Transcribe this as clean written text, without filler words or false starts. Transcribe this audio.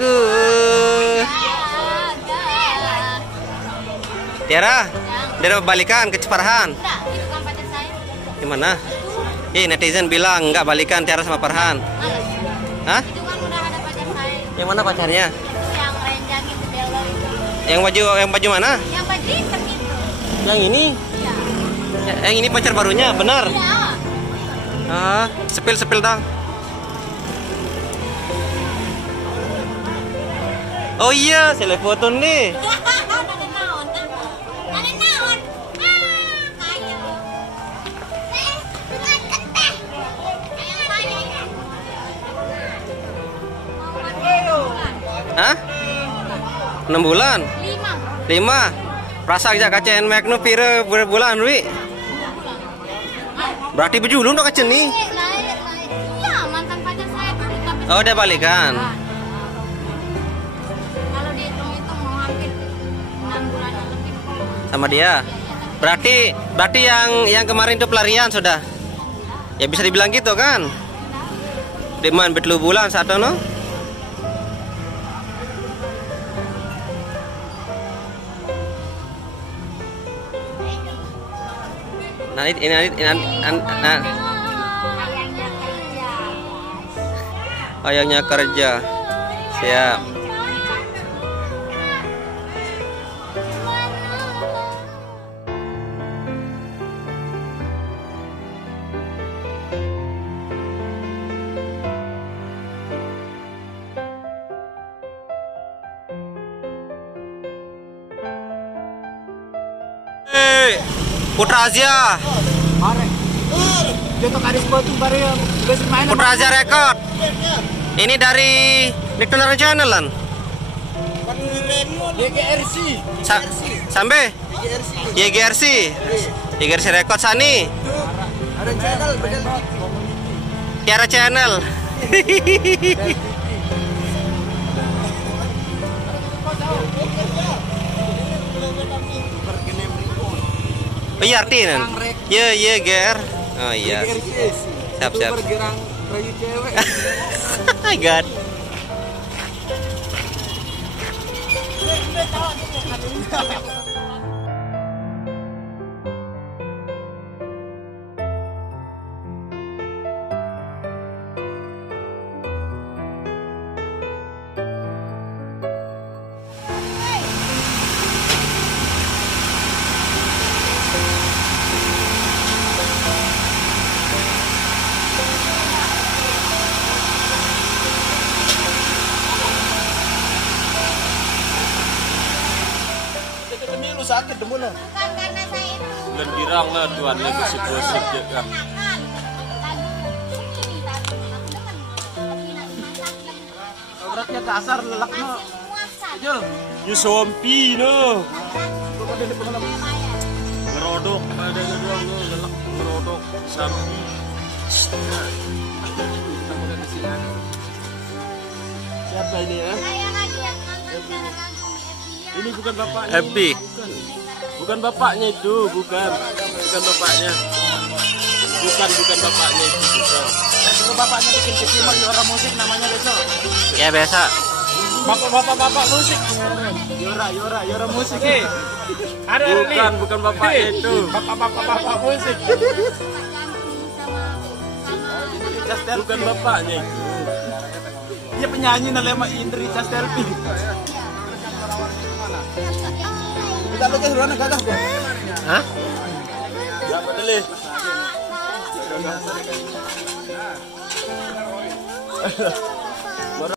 sayangku. Tiara, dia balikan ke Farhan. Enggak, itu kan pacar saya. Gimana? Netizen bilang nggak balikan Tiara sama Farhan. Males. Hah? Itu kan udah ada pacar saya. Yang mana pacarnya? Itu yang renjang itu belok itu. Yang baju mana? Yang baju hitam itu. Yang ini? Iya. Yang ini pacar barunya, benar? Iya. Sepil dong. Oh iya, saya lihat foto nih. Hah? 6 bulan? 5. Perasa aja kacen mek nu pira bulan wi. Berarti bejulung dong kacen nih. Iya, mantan pacar saya dulu tapi Oh, dia balikan. kalau dihitung-hitung mau hampir 6 bulan lebih. Sama dia. Berarti yang kemarin itu pelarian sudah. Ya bisa dibilang gitu kan? Deman betelu bulan satu no. Nah, ayahnya kerja. Siap. Putra Azia. Putra Azia Record. Ini dari Nicktoner Channel kan? YGRC. Sampai YGRC Record Sani. Ada channel bener. Tiara Channel. Oh iya artinya. Iya GR. Oh iya. Siap. Bergerang rayu cewek. My God. Sakit demu lah. Bukan karena saya itu. Bulan girang lah tuannya gosip-gosip ya kan. Beratnya kasar lelak no. Jul. You sompi no. Ngerodok ada doang no, lelak ngerodok sampi. Siapa ini ya? Saya lagi yang nonton secara langsung di FB. Ini bukan bapaknya. Happy. Bukan bapaknya itu, bukan bapaknya. Bukan bapaknya itu, bukan. Itu bapaknya bikin kecimbang di orang musik namanya besok. Ya biasa. Bapak musik. Yora musik. Ada bukan bapaknya itu. Bapak musik. Bukan bapaknya itu. Dia penyanyi nama Indri Castelpi. Kita lukis ruangan ke atas, Bang. Hah? Ya betul. Nah,